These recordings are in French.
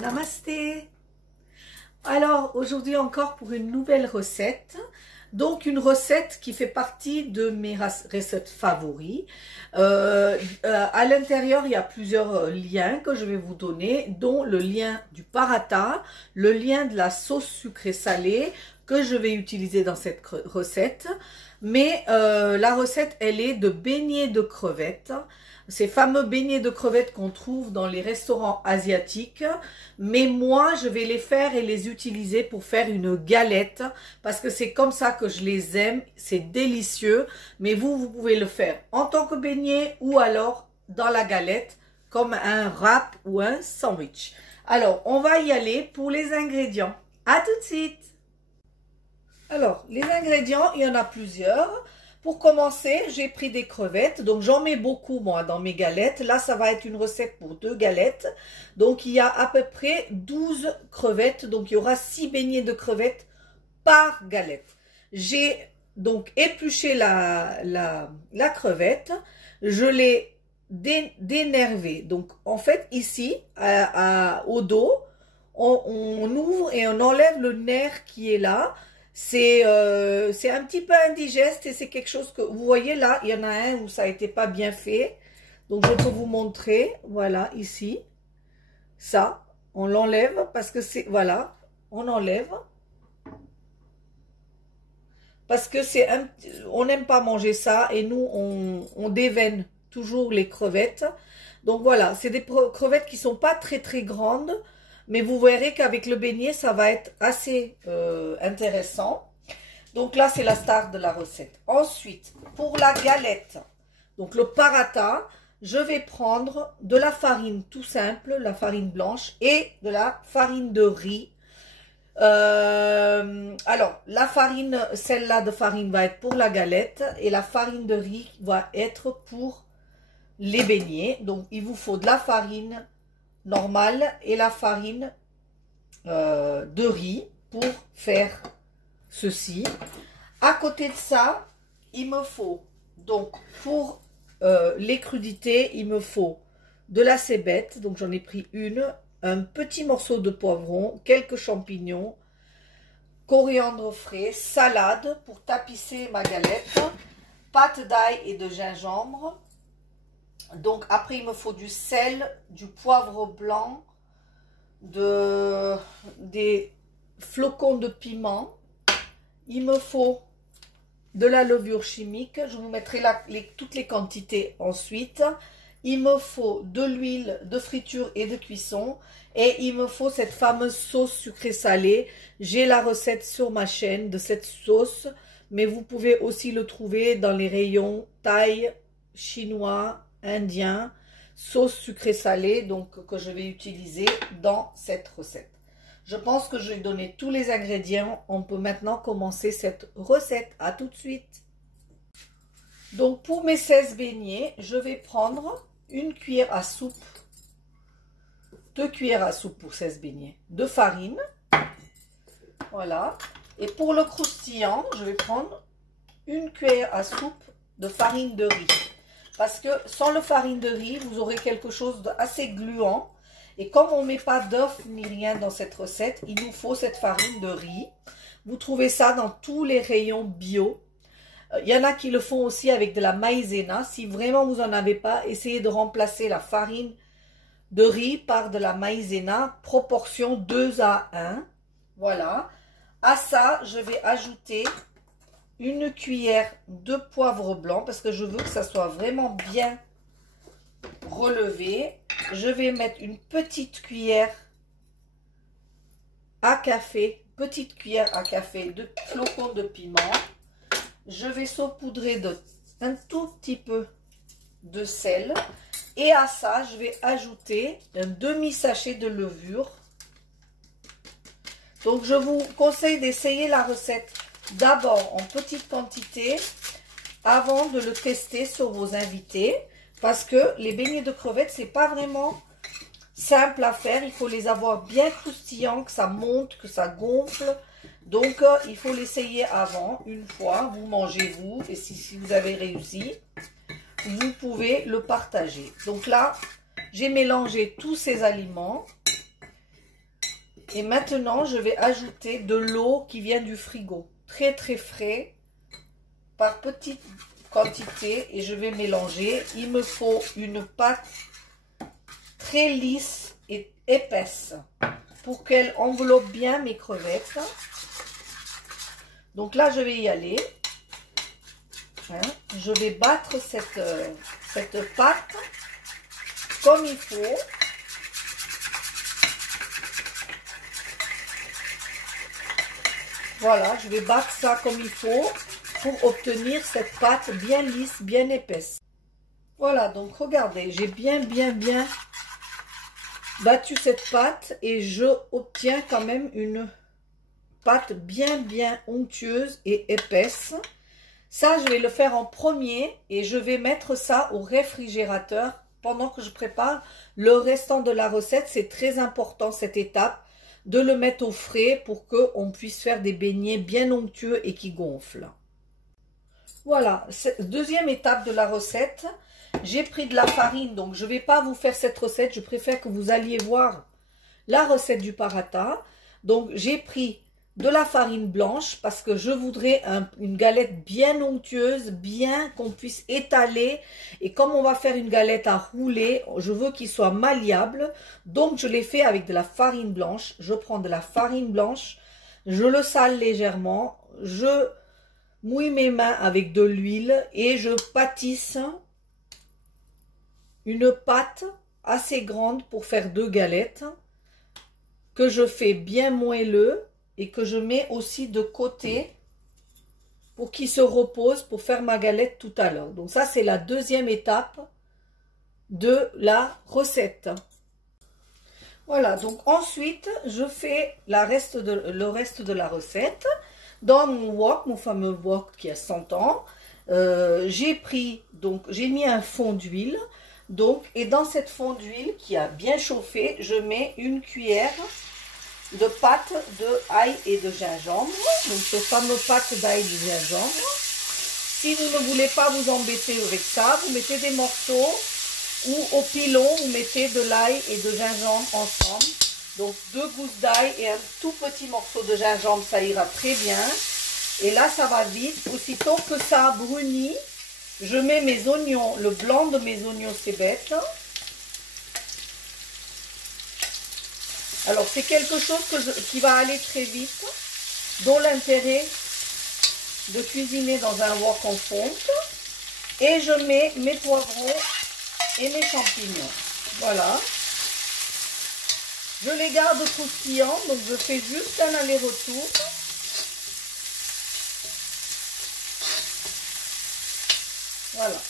Namasté. Alors aujourd'hui encore pour une nouvelle recette. Donc une recette qui fait partie de mes recettes favoris. À l'intérieur il y a plusieurs liens que je vais vous donner, dont le lien du paratha, le lien de la sauce sucrée salée que je vais utiliser dans cette recette. Mais la recette elle est de beignets de crevettes. Ces fameux beignets de crevettes qu'on trouve dans les restaurants asiatiques. Mais moi, je vais les faire et les utiliser pour faire une galette. Parce que c'est comme ça que je les aime. C'est délicieux. Mais vous pouvez le faire en tant que beignet ou alors dans la galette comme un wrap ou un sandwich. Alors, on va y aller pour les ingrédients. À tout de suite. Alors, les ingrédients, il y en a plusieurs. Pour commencer, j'ai pris des crevettes, donc j'en mets beaucoup moi dans mes galettes. Là, ça va être une recette pour 2 galettes. Donc, il y a à peu près 12 crevettes, donc il y aura 6 beignets de crevettes par galette. J'ai donc épluché la crevette, je l'ai dénervée. Donc, en fait, ici, au dos, on ouvre et on enlève le nerf qui est là. C'est un petit peu indigeste et c'est quelque chose que, vous voyez là, il y en a un où ça n'a été pas bien fait. Donc, je peux vous montrer, voilà, ici. Ça, on l'enlève parce que c'est, voilà, on enlève. Parce que on n'aime pas manger ça et nous, on déveine toujours les crevettes. Donc, voilà, c'est des crevettes qui sont pas très, très grandes. Mais vous verrez qu'avec le beignet, ça va être assez intéressant. Donc là, c'est la star de la recette. Ensuite, pour la galette, donc le paratha, je vais prendre de la farine tout simple, la farine blanche, et de la farine de riz. Alors, la farine, celle-là de farine va être pour la galette, et la farine de riz va être pour les beignets. Donc, il vous faut de la farine normale et la farine de riz pour faire ceci. À côté de ça, il me faut donc pour les crudités, il me faut de la cébette, donc j'en ai pris une, un petit morceau de poivron, quelques champignons, coriandre frais, salade pour tapisser ma galette, pâte d'ail et de gingembre. Donc après il me faut du sel, du poivre blanc, des flocons de piment. Il me faut de la levure chimique. Je vous mettrai toutes les quantités ensuite. Il me faut de l'huile de friture et de cuisson. Et il me faut cette fameuse sauce sucrée salée. J'ai la recette sur ma chaîne de cette sauce. Mais vous pouvez aussi le trouver dans les rayons thaï, chinois, indien, sauce sucrée salée, donc que je vais utiliser dans cette recette. Je pense que je vais donner tous les ingrédients. On peut maintenant commencer cette recette. À tout de suite. Donc pour mes 16 beignets, je vais prendre une cuillère à soupe, 2 cuillères à soupe pour 16 beignets de farine. Voilà. Et pour le croustillant, je vais prendre une cuillère à soupe de farine de riz. Parce que sans le farine de riz, vous aurez quelque chose d'assez gluant. Et comme on ne met pas d'œuf ni rien dans cette recette, il nous faut cette farine de riz. Vous trouvez ça dans tous les rayons bio. Il y en a qui le font aussi avec de la maïzena. Si vraiment vous n'en avez pas, essayez de remplacer la farine de riz par de la maïzena. Proportion 2 à 1. Voilà. À ça, je vais ajouter une cuillère de poivre blanc parce que je veux que ça soit vraiment bien relevé. Je vais mettre une petite cuillère à café, de flocons de piment. Je vais saupoudrer un tout petit peu de sel. Et à ça, je vais ajouter un demi-sachet de levure. Donc, je vous conseille d'essayer la recette d'abord en petite quantité avant de le tester sur vos invités. Parce que les beignets de crevettes, c'est pas vraiment simple à faire. Il faut les avoir bien croustillants, que ça monte, que ça gonfle. Donc, il faut l'essayer avant, une fois. Vous mangez vous. Et si vous avez réussi, vous pouvez le partager. Donc là, j'ai mélangé tous ces aliments. Et maintenant, je vais ajouter de l'eau qui vient du frigo. Très très frais, par petite quantité. Et je vais mélanger. Il me faut une pâte très lisse et épaisse pour qu'elle enveloppe bien mes crevettes. Donc là, je vais y aller. Hein, je vais battre cette pâte comme il faut. Voilà, je vais battre ça comme il faut pour obtenir cette pâte bien lisse, bien épaisse. Voilà, donc regardez, j'ai bien battu cette pâte et je obtiens quand même une pâte bien onctueuse et épaisse. Ça, je vais le faire en premier et je vais mettre ça au réfrigérateur pendant que je prépare le restant de la recette. C'est très important cette étape de le mettre au frais pour qu'on puisse faire des beignets bien onctueux et qui gonflent. Voilà, deuxième étape de la recette. J'ai pris de la farine, donc je ne vais pas vous faire cette recette. Je préfère que vous alliez voir la recette du paratha. Donc j'ai pris de la farine blanche parce que je voudrais une galette bien onctueuse, bien qu'on puisse étaler. Et comme on va faire une galette à rouler, je veux qu'il soit malléable. Donc je l'ai fait avec de la farine blanche. Je prends de la farine blanche, je le sale légèrement, je mouille mes mains avec de l'huile et je pâtisse une pâte assez grande pour faire 2 galettes que je fais bien moelleux et que je mets aussi de côté pour qu'il se repose pour faire ma galette tout à l'heure. Donc ça, c'est la deuxième étape de la recette. Voilà, donc ensuite, je fais le reste de la recette. Dans mon wok, mon fameux wok qui a 100 ans, j'ai mis un fond d'huile. Donc, et dans cette fond d'huile qui a bien chauffé, je mets une cuillère de pâte d'ail et de gingembre. Donc ce fameux pâte d'ail et de gingembre. Si vous ne voulez pas vous embêter avec ça, vous mettez des morceaux ou au pilon, vous mettez de l'ail et de gingembre ensemble. Donc 2 gousses d'ail et un tout petit morceau de gingembre, ça ira très bien. Et là, ça va vite. Aussitôt que ça brunit, je mets mes oignons, le blanc de mes oignons cébettes. Alors, c'est quelque chose qui va aller très vite, dont l'intérêt de cuisiner dans un wok en fonte. Et je mets mes poivrons et mes champignons. Voilà. Je les garde croustillants, donc je fais juste un aller-retour. Voilà.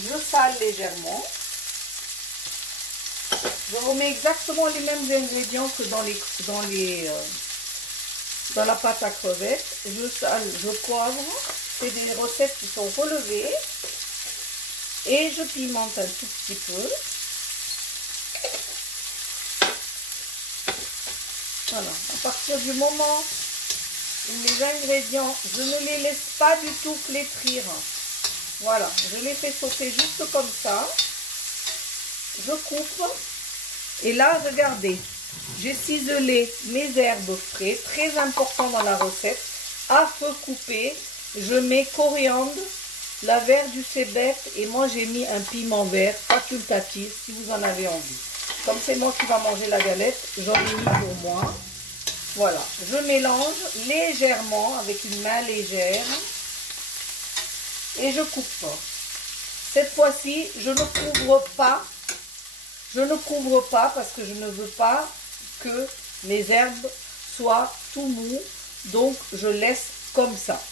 Je sale légèrement. Je remets exactement les mêmes ingrédients que dans la pâte à crevettes. Je sale, je poivre. C'est des recettes qui sont relevées. Et je pimente un tout petit peu. Voilà. À partir du moment où mes ingrédients, je ne les laisse pas du tout flétrir. Voilà, je les fais sauter juste comme ça. Je coupe. Et là, regardez, j'ai ciselé mes herbes frais, très important dans la recette, à feu coupé. Je mets coriandre, la verre du cébette et moi j'ai mis un piment vert facultatif si vous en avez envie. Comme c'est moi qui va manger la galette, j'en ai mis pour moi. Voilà, je mélange légèrement avec une main légère. Et je coupe. Cette fois-ci, je ne couvre pas. Je ne couvre pas parce que je ne veux pas que mes herbes soient tout mous. Donc, je laisse comme ça.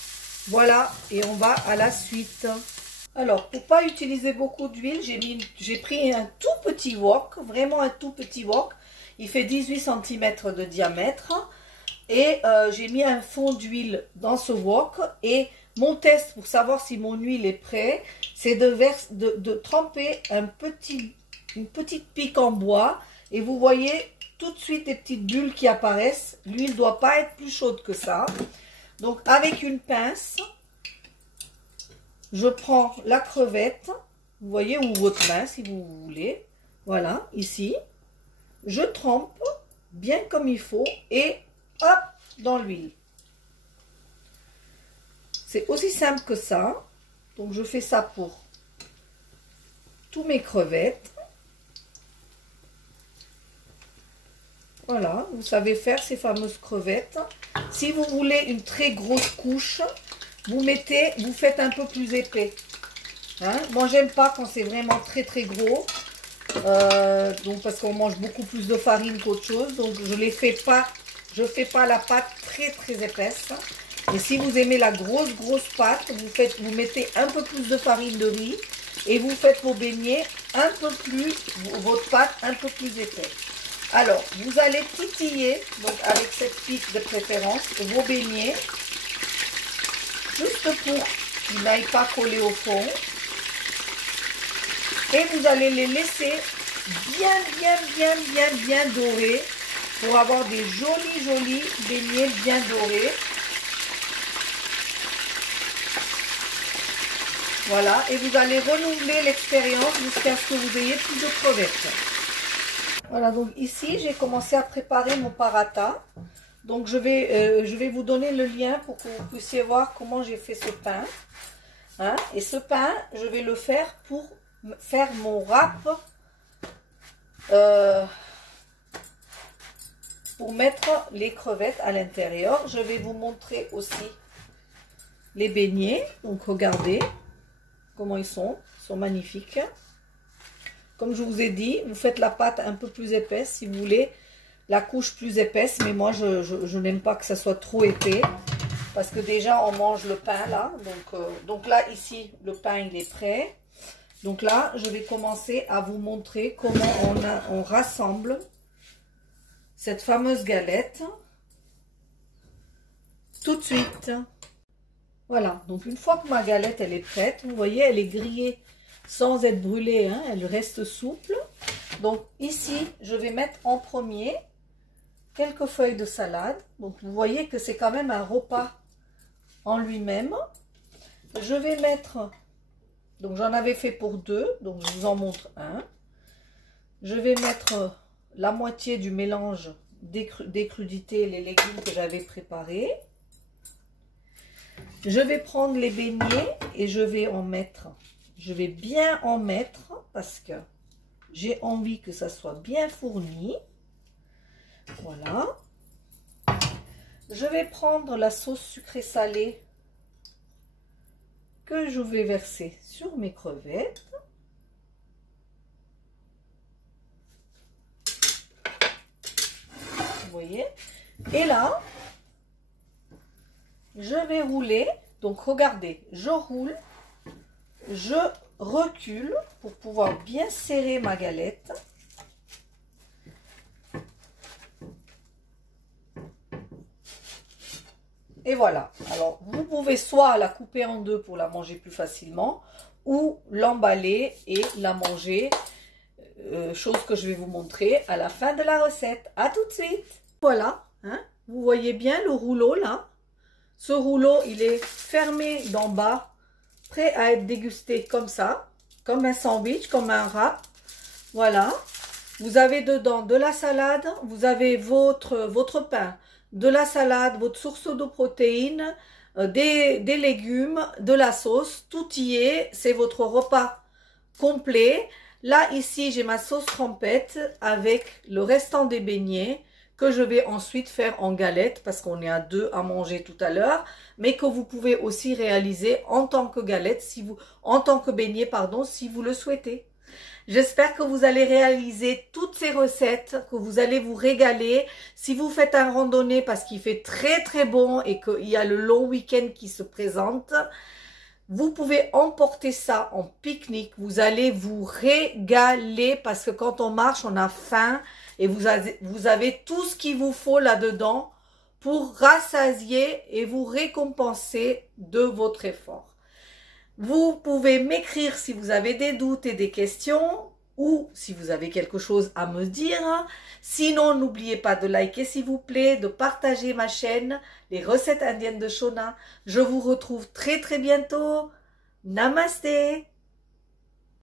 Voilà, et on va à la suite. Alors, pour pas utiliser beaucoup d'huile, j'ai pris un tout petit wok, vraiment un tout petit wok. Il fait 18 cm de diamètre. Et j'ai mis un fond d'huile dans ce wok. Et mon test pour savoir si mon huile est prête, c'est de tremper une petite pique en bois. Et vous voyez tout de suite des petites bulles qui apparaissent. L'huile ne doit pas être plus chaude que ça. Donc avec une pince, je prends la crevette vous voyez, ou votre main si vous voulez. Voilà, ici. Je trempe bien comme il faut et hop, dans l'huile. C'est aussi simple que ça. Donc je fais ça pour tous mes crevettes. Voilà, vous savez faire ces fameuses crevettes. Si vous voulez une très grosse couche, vous faites un peu plus épais. Hein? Moi, j'aime pas quand c'est vraiment très très gros. Donc parce qu'on mange beaucoup plus de farine qu'autre chose. Donc je fais pas la pâte très très épaisse. Et si vous aimez la grosse pâte, vous mettez un peu plus de farine de riz et vous faites vos beignets votre pâte un peu plus épaisse. Alors, vous allez titiller, donc avec cette pique de préférence, vos beignets, juste pour qu'ils n'aillent pas coller au fond. Et vous allez les laisser bien dorés pour avoir des jolis beignets bien dorés. Voilà, et vous allez renouveler l'expérience jusqu'à ce que vous ayez plus de crevettes. Voilà, donc ici, j'ai commencé à préparer mon paratha. Donc, je vais vous donner le lien pour que vous puissiez voir comment j'ai fait ce pain. Hein? Et ce pain, je vais le faire pour faire mon wrap. Pour mettre les crevettes à l'intérieur. Je vais vous montrer aussi les beignets. Donc, regardez comment ils sont magnifiques. Comme je vous ai dit, vous faites la pâte un peu plus épaisse si vous voulez la couche plus épaisse, mais moi je n'aime pas que ça soit trop épais parce que déjà on mange le pain là, donc là ici le pain il est prêt. Donc là je vais commencer à vous montrer comment on rassemble cette fameuse galette tout de suite. Voilà, donc une fois que ma galette elle est prête, vous voyez elle est grillée sans être brûlée, hein, elle reste souple. Donc ici, je vais mettre en premier quelques feuilles de salade. Donc vous voyez que c'est quand même un repas en lui-même. Je vais mettre, donc j'en avais fait pour deux, donc je vous en montre un. Je vais mettre la moitié du mélange des crudités, les légumes que j'avais préparés. Je vais prendre les beignets et je vais bien en mettre parce que j'ai envie que ça soit bien fourni. Voilà. Je vais prendre la sauce sucrée salée que je vais verser sur mes crevettes. Vous voyez? Et là, je vais rouler. Donc regardez, je roule, je recule pour pouvoir bien serrer ma galette. Et voilà. Alors vous pouvez soit la couper en deux pour la manger plus facilement ou l'emballer et la manger, chose que je vais vous montrer à la fin de la recette. À tout de suite. Voilà, hein, vous voyez bien le rouleau là. Ce rouleau, il est fermé d'en bas, prêt à être dégusté comme ça, comme un sandwich, comme un wrap. Voilà. Vous avez dedans de la salade, vous avez votre pain, de la salade, votre source de protéines, des légumes, de la sauce, tout y est. C'est votre repas complet. Là, ici, j'ai ma sauce trempette avec le restant des beignets que je vais ensuite faire en galette parce qu'on est à deux à manger tout à l'heure, mais que vous pouvez aussi réaliser en tant que galette, en tant que beignet, pardon, si vous le souhaitez. J'espère que vous allez réaliser toutes ces recettes, que vous allez vous régaler. Si vous faites un randonnée parce qu'il fait très très bon et qu'il y a le long week-end qui se présente, vous pouvez emporter ça en pique-nique. Vous allez vous régaler parce que quand on marche, on a faim. Et vous avez tout ce qu'il vous faut là-dedans pour rassasier et vous récompenser de votre effort. Vous pouvez m'écrire si vous avez des doutes et des questions ou si vous avez quelque chose à me dire. Sinon, n'oubliez pas de liker s'il vous plaît, de partager ma chaîne, les recettes indiennes de Shona. Je vous retrouve très très bientôt. Namasté!